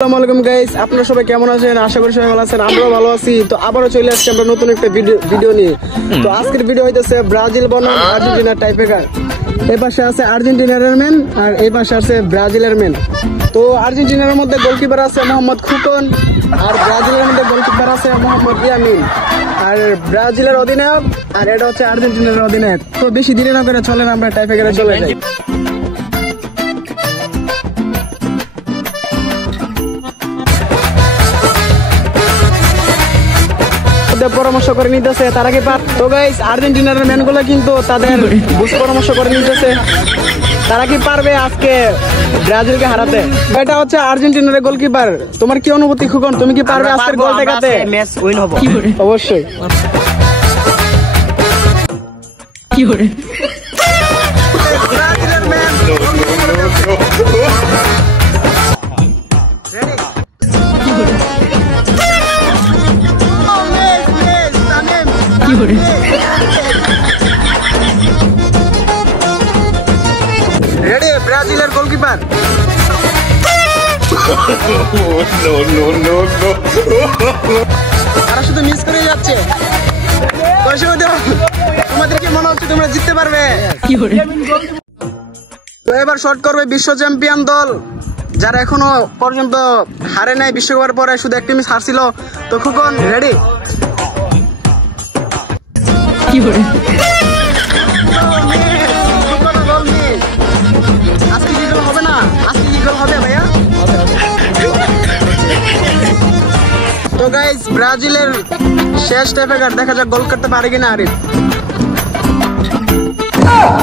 আসসালামু আলাইকুম গাইস, আপনারা সবাই কেমন আছেন? আশা করি সবাই ভালো আছেন। আমরাও ভালো আছি। তো আবারও চলে আসছি আমরা নতুন একটা ভিডিও নিয়ে। তো আজকের ভিডিও হইতেছে ব্রাজিল বনাম আর্জেন্টিনার টাইব্রেকার। এই পাশে আছে আর্জেন্টিনার ম্যান আর এই পাশে আছে ব্রাজিলের ম্যান। তো আর্জেন্টিনার মধ্যে গোলকিপার আছে মোহাম্মদ খুকন আর ব্রাজিলের মধ্যে গোলকিপার আছে মোহাম্মদ ইয়ামিন। আর ব্রাজিলের অধিনায়ক আর এটা হচ্ছে আর্জেন্টিনার অধিনায়ক। তো বেশি দেরি না করে চলেন আমরা টাইব্রেকারে চলে যাই। পরামর্শ করে নিতেছে তারা কি পার। তো গাইস আর্জেন্টিনার ম্যানগুলো কিন্তু তাদের বুঝ পরামর্শ করে নিতেছে তারা কি পারবে আজকে ব্রাজিলকে হারাতে। এটা হচ্ছে আর্জেন্টিনার গোলকিপার। তোমার কি অনুভূতি খুকন? তুমি কি পারবে আজকের গোল ঠেকাতে? ম্যাচ উইন হবে অবশ্যই। কি করে ব্রাজিলের ম্যান রেডি ব্রাজিলের গোলকিপার। তারা শুধু মিস করে যাচ্ছে। তোমাদের কি মনে হচ্ছে তোমরা জিততে পারবে? তো এবার শট করবে বিশ্ব চ্যাম্পিয়ন দল, যারা এখনো পর্যন্ত হারে নাই বিশ্বকাপের পরে, শুধু একটি মিস হারছিল। তো খুকন রেডি? কি করে আজকে কি গোল হবে না? আজকে কি গোল হবে ভাইয়া? তো গাইস ব্রাজিলের শেষ টাইব্রেকার, দেখা যাক গোল করতে পারে কিনা আরিফ।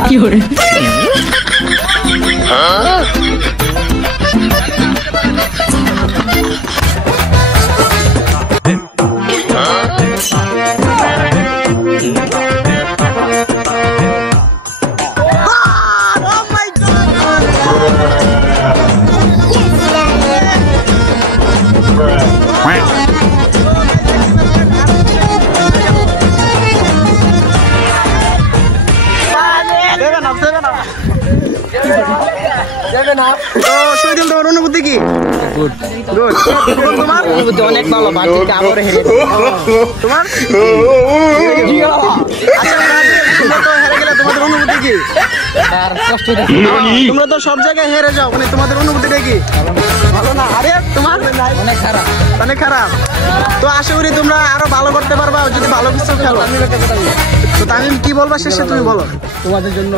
কি করে তোমার অনুভূতি কি? তোমার অনুভূতি অনেক ভালো। ব্রাজিলকে আবার হেরে তোমার হেরে গেলে তোমাদের অনুভূতি কি? কষ্ট তোমরা তো সব জায়গায় হেরে যাও, মানে তোমাদের অনুভূতিটা কি? ভালো না? আরে তোমার অনেক খারাপ, অনেক খারাপ। তো আশা করি তোমরা আরো ভালো করতে পারবা যদি ভালো কিছু খেলো। তো তামিম কি বলবা শেষে? তুমি বলো। তোমাদের জন্য